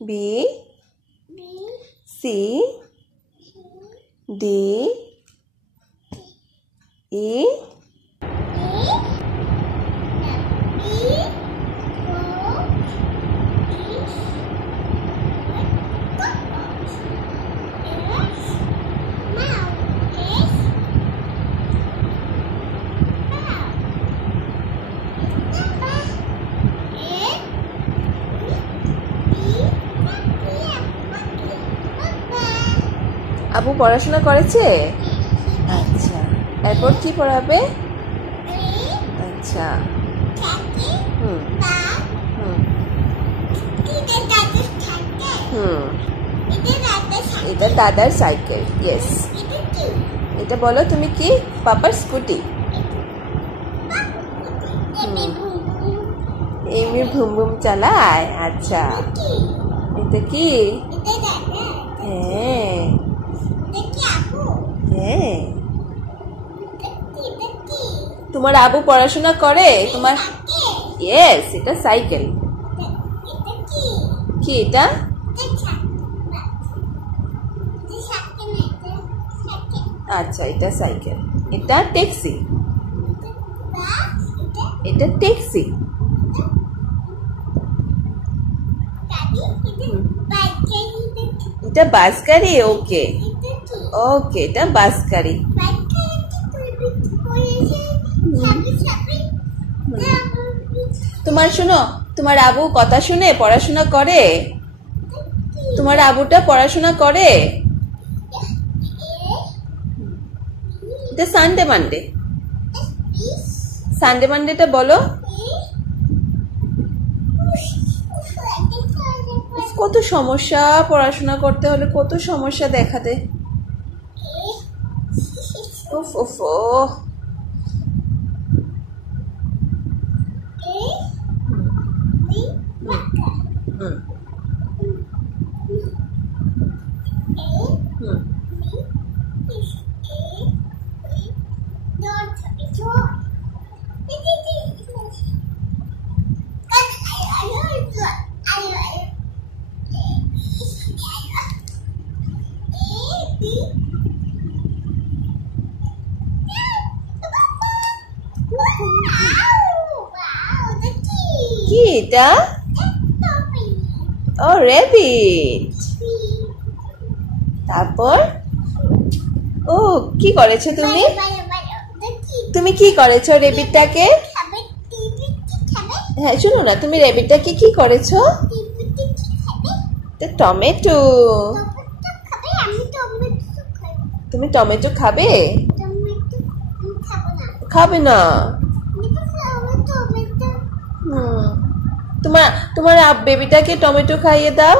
B C D E আপু পড়াশোনা করেছে? আচ্ছা, এরপর কি পড়াবে? আচ্ছা, এটা দাদার সাইকেল। ইয়েস। এটা বলো তুমি কি? পাপার স্কুটি। এমনি ভুম ভুম চালায়। আচ্ছা, এটা কি? হ্যাঁ হ্যাঁ। তোমার আবু পড়াশোনা করে? তোমার ইয়েস, এটা সাইকেল। কি এটা? আচ্ছা, এটা সাইকেল। এটা ট্যাক্সি। এটা ট্যাক্সি। এটা বাস গাড়ি। ওকে ওকে, এটা বাস গাড়ি। তোমার শোনো, তোমার আবু কথা শুনে পড়াশোনা করে? তোমার আবুটা পড়াশোনা করে? এটা সানডে মানডে। সানডে মানডেটা বলো। কত সমস্যা, পড়াশোনা করতে হলে কত সমস্যা দেখাতে। উফ উফ উফ। কি এটা? ও রেবিট। তারপর ও কি করেছো তুমি? তুমি কি করেছো রেবিটটাকে? হ্যাঁ শুনো না, তুমি রেবিটটাকে কি করেছো? টমেটো। তুমি টমেটো খাবে? খাবে না। তোমার তোমার বেবিটাকে টমেটো খাইয়ে দাও।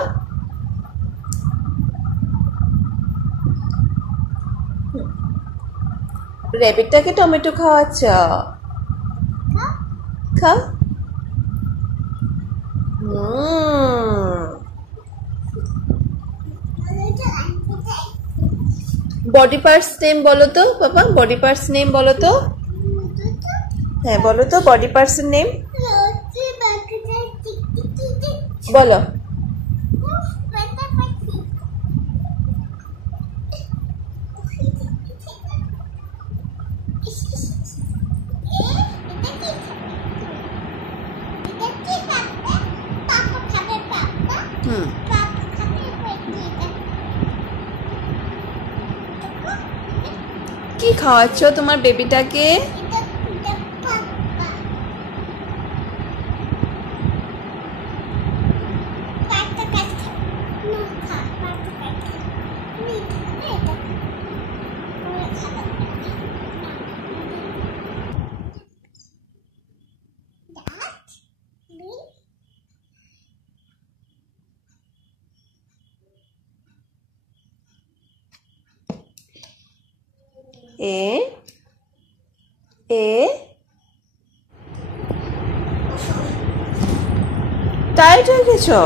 রেবিটটাকে টমেটো খাওয়াচ্ছ? খাও। বডি পার্টস নেম বলো তো বাবা, বডি পার্টস নেম বলো তো। হ্যাঁ বলো তো বডি পার্টস এর নেম বলো। কি খাওয়াচ্ছ তোমার বেবিটাকে? টায়ার্ড হয়ে গেছো?